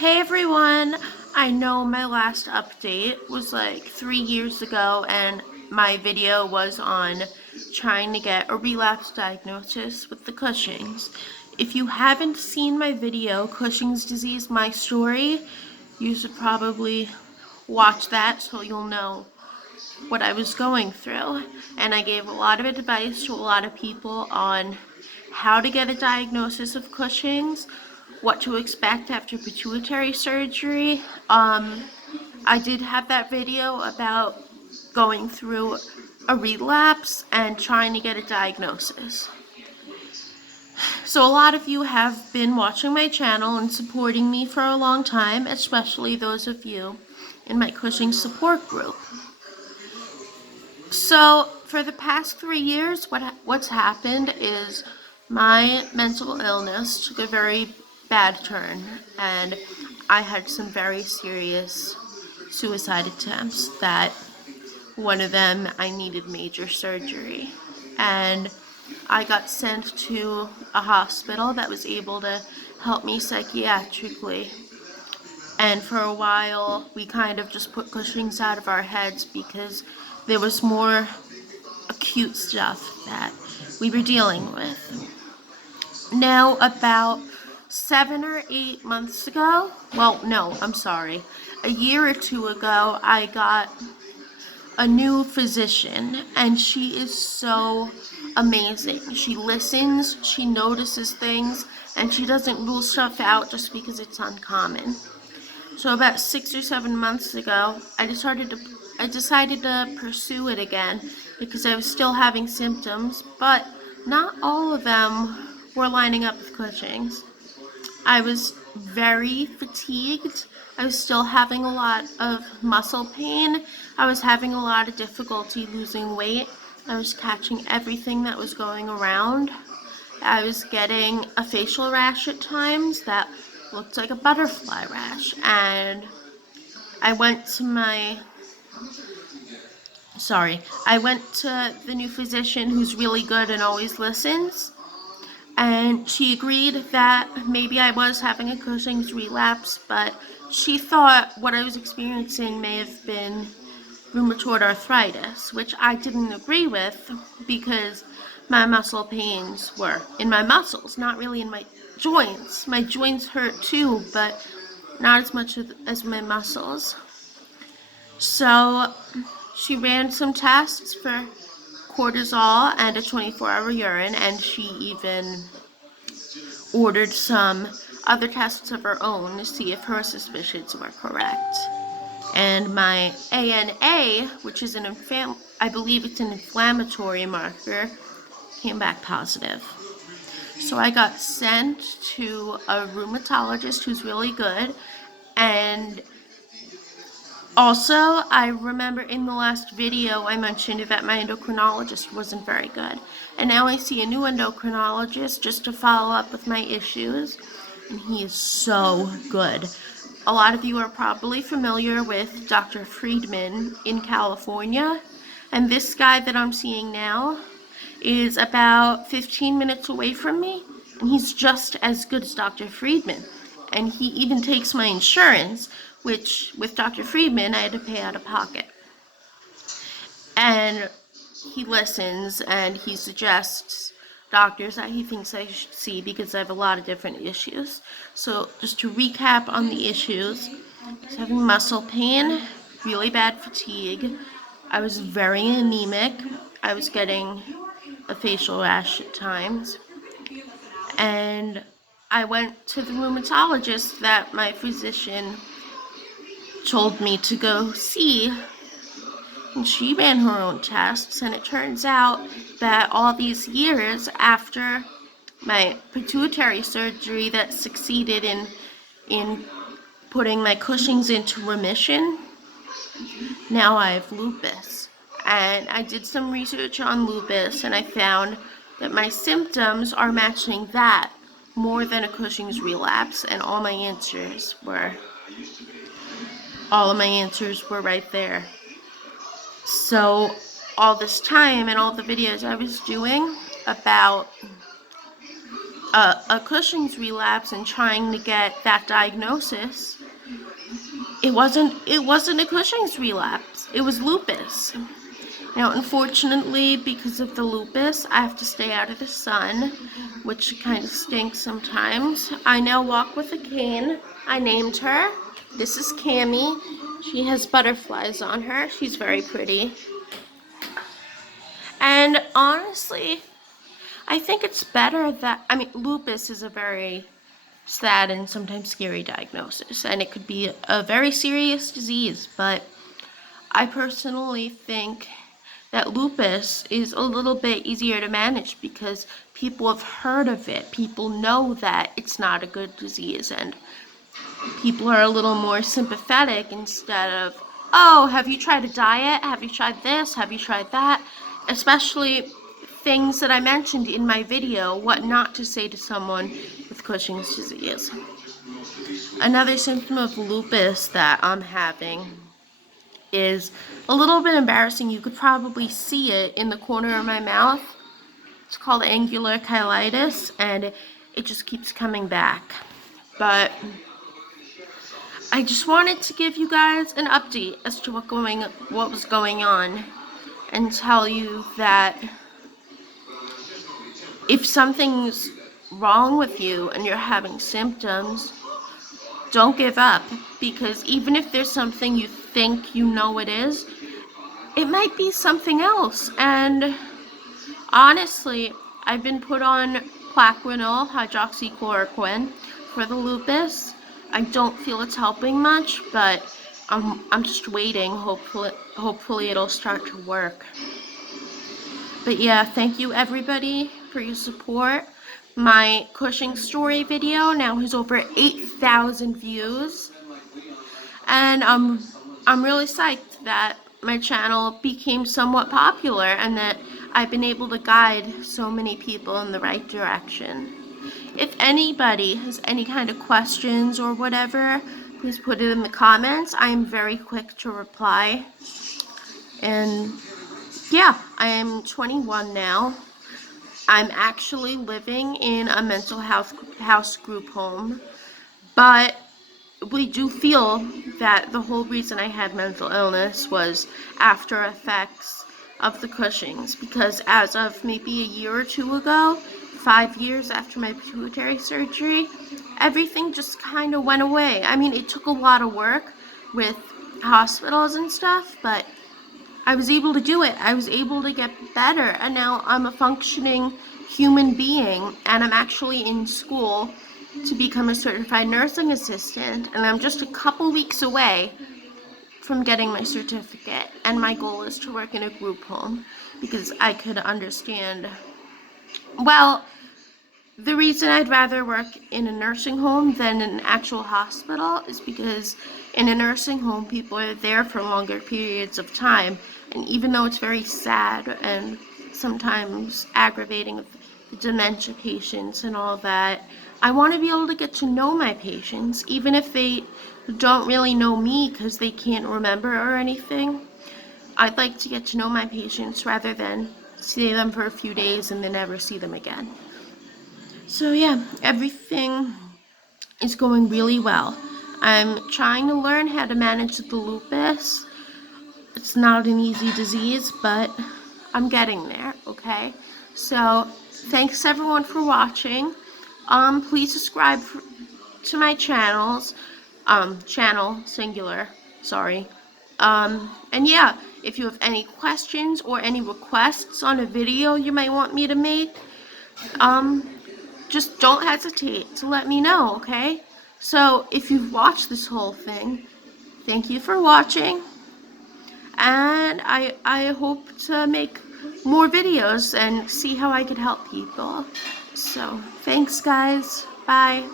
Hey everyone! I know my last update was like 3 years ago and my video was on trying to get a relapse diagnosis with the Cushings. If you haven't seen my video, Cushing's disease, my story, you should probably watch that so you'll know what I was going through. And I gave a lot of advice to a lot of people on how to get a diagnosis of Cushing's, what to expect after pituitary surgery. I did have that video about going through a relapse and trying to get a diagnosis. So a lot of you have been watching my channel and supporting me for a long time, especially those of you in my Cushing's support group. So for the past 3 years, what's happened is my mental illness took a very bad turn, and I had some very serious suicide attempts. That one of them, I needed major surgery, and I got sent to a hospital that was able to help me psychiatrically. And for a while, we kind of just put Cushing's out of our heads because there was more acute stuff that we were dealing with. Now, about 7 or 8 months ago, well, no, I'm sorry, a year or two ago, I got a new physician, and she is so amazing. She listens, she notices things, and she doesn't rule stuff out just because it's uncommon. So about 6 or 7 months ago, I decided to pursue it again because I was still having symptoms, but not all of them were lining up with Cushing's. I was very fatigued. I was still having a lot of muscle pain. I was having a lot of difficulty losing weight. I was catching everything that was going around. I was getting a facial rash at times that looked like a butterfly rash, and I went to the new physician who's really good and always listens, and she agreed that maybe I was having a Cushing's relapse, but she thought what I was experiencing may have been rheumatoid arthritis, which I didn't agree with because my muscle pains were in my muscles, not really in my joints. My joints hurt too, but not as much as my muscles. So she ran some tests for cortisol and a 24-hour urine, and she even ordered some other tests of her own to see if her suspicions were correct. And my ANA, which is I believe it's an inflammatory marker, came back positive. So I got sent to a rheumatologist who's really good, and also I remember in the last video I mentioned that my endocrinologist wasn't very good, and now I see a new endocrinologist just to follow up with my issues, and he is so good. A lot of you are probably familiar with Dr. Friedman in California, and this guy that I'm seeing now is about 15 minutes away from me, and he's just as good as Dr. Friedman. And he even takes my insurance, which with Dr. Friedman I had to pay out of pocket. And he listens and he suggests doctors that he thinks I should see because I have a lot of different issues. So just to recap on the issues, I was having muscle pain, really bad fatigue, I was very anemic, I was getting a facial rash at times, and I went to the rheumatologist that my physician told me to go see, and she ran her own tests, and it turns out that all these years after my pituitary surgery that succeeded in putting my Cushing's into remission, now I have lupus. And I did some research on lupus, and I found that my symptoms are matching that more than a Cushing's relapse, and all of my answers were right there. So all this time and all the videos I was doing about a Cushing's relapse and trying to get that diagnosis, it wasn't a Cushing's relapse. It was lupus. Now, unfortunately, because of the lupus, I have to stay out of the sun, which kind of stinks sometimes. I now walk with a cane. I named her. This is Cammie. She has butterflies on her. She's very pretty. And honestly, I think it's better that, lupus is a very sad and sometimes scary diagnosis, and it could be a very serious disease, but I personally think that lupus is a little bit easier to manage because people have heard of it. People know that it's not a good disease, and people are a little more sympathetic instead of, oh, have you tried a diet? Have you tried this? Have you tried that? Especially things that I mentioned in my video, what not to say to someone with Cushing's disease. Another symptom of lupus that I'm having is a little bit embarrassing. You could probably see it in the corner of my mouth. It's called angular cheilitis, and it just keeps coming back. But I just wanted to give you guys an update as to what was going on, and tell you that if something's wrong with you and you're having symptoms, don't give up, because even if there's something you think you know it is, it might be something else. And honestly, I've been put on plaquenil, hydroxychloroquine, for the lupus. I don't feel it's helping much, but I'm just waiting. Hopefully it'll start to work. But yeah, thank you everybody for your support. My Cushing story video now has over 8,000 views, and I'm really psyched that my channel became somewhat popular and that I've been able to guide so many people in the right direction. If anybody has any kind of questions or whatever, please put it in the comments. I am very quick to reply. And yeah, I am 21 now. I'm actually living in a mental house group home, but we do feel that the whole reason I had mental illness was after effects of the Cushing's, because as of maybe a year or two ago, 5 years after my pituitary surgery, everything just kind of went away. I mean, it took a lot of work with hospitals and stuff, but I was able to do it. I was able to get better, and now I'm a functioning human being, and I'm actually in school to become a certified nursing assistant, and I'm just a couple weeks away from getting my certificate, and my goal is to work in a group home, because I could understand, well, the reason I'd rather work in a nursing home than in an actual hospital is because in a nursing home, people are there for longer periods of time. And even though it's very sad and sometimes aggravating with the dementia patients and all that, I want to be able to get to know my patients, even if they don't really know me because they can't remember or anything. I'd like to get to know my patients rather than see them for a few days and then never see them again. So yeah, everything is going really well. I'm trying to learn how to manage the lupus. It's not an easy disease, but I'm getting there, okay? So thanks everyone for watching. Please subscribe to my channels, channel singular, sorry. And yeah, if you have any questions or any requests on a video you might want me to make, just don't hesitate to let me know, okay? So if you've watched this whole thing, thank you for watching, and I hope to make more videos and see how I could help people. So thanks guys, bye.